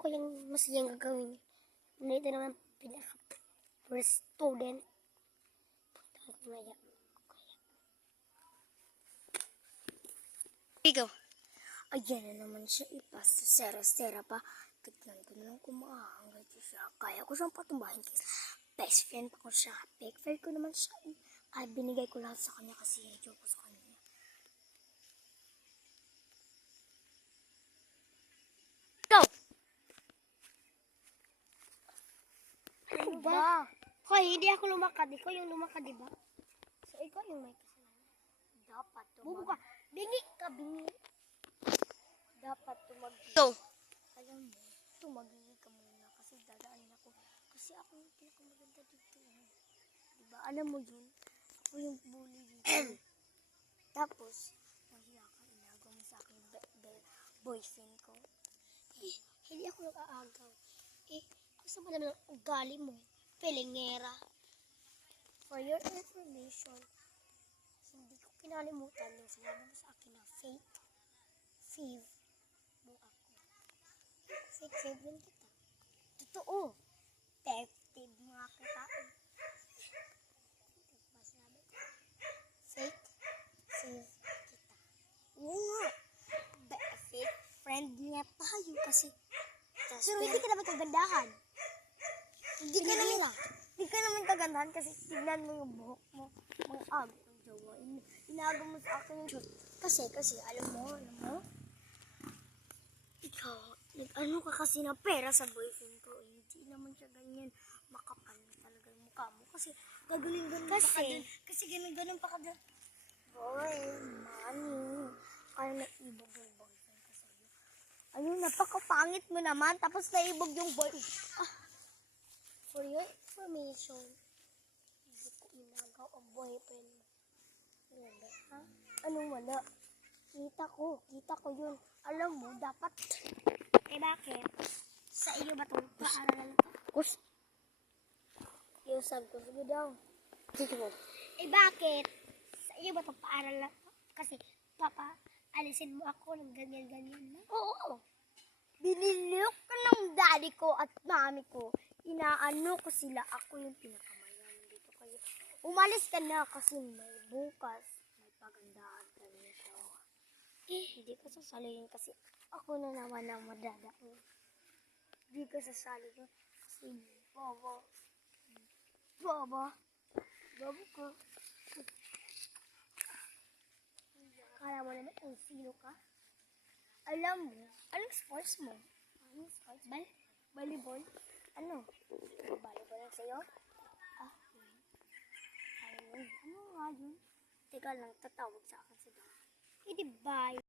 kayang masayang gagawin? Nandito naman pinaka-first student. Punta ko na yan. Ikaw. Ayan na naman siya. Ipasa sera-sera pa. Tignan ko na lang kung makahangad siya. Kaya ko siyang patumbahin kasi best friend ko siya. Big friend ko naman siya. Kaya binigay ko lahat sa kanya kasi joke ko sa kanya. Go! Ano ba? Hoy, hindi ako lumakad. Ikaw yung lumakad, diba? So, ikaw yung may kasalanan. Dapat bubo ka. Bingi ka, bingi. Dapat tumagi. Go! Alam mo, tumagi ka muna kasi dadaanin ako. Kasi ako yung pinakamaganda dito. Diba? Alam mo yun? Ako yung bully dito. Tapos, mahiya ka. Inagaw mo sa akin boyfriend ko. Eh, hindi ako nag-aagaw. Eh, gusto mo naman ang ugali mo. Pelengera. For your information, hindi ko kinalimutan yung sinabi mo sa akin na fake mo ako. Fake din kita. Totoo. Detective mga kita. Diba sinabi ko? Fake kita. Oo nga. Fake friend niya tayo kasi. Pero hindi ka naman kagandahan. Hindi ka naman kagandahan kasi tignan mo yung buhok mo. Mga ang jowa. Inago mo sa akin yung shoot. Kasi, alam mo, ikaw, nag-ano ka kasi na pera sa boyfriend ko. Hindi naman siya ganyan. Makapal talaga yung mukha mo. Kasi, gagaling-ganon pa ka din. Kasi, ganon pa ka din. Boy, money. Kaya naibog yung boyfriend ko sa'yo. Ayun, napakapangit mo naman. Tapos naibog yung boyfriend. For your information, hindi ko inagaw ang boyfriend mo. Wala, ha? Anong wala? Kita ko yun. Alam mo, dapat, bakit? Sa iyo ba itong paaralan ito? Kus? Yung sab ko, sige daw. Bakit? Sa iyo ba itong paaralan ito? Kasi, alisin mo ako ng ganyan-ganyan na? Oo. Binilok ka ng daddy ko at mami ko. Inaano ko sila. Ako yung pinakamayaman dito kayo. Umalis ka na kasi may bukas. May pagandahan ka nito. Hindi ka sasalihin kasi ako na naman ang madadaan. Hindi ka sasalihin kasi bobo ka. Kala mo naman kung sino ka? Alam mo, anong sports mo? Anong sports? Volleyball? Ano? Volleyball lang sa'yo? Ano nga yun? Teka lang, tatawag sa akin si Dad. Bye.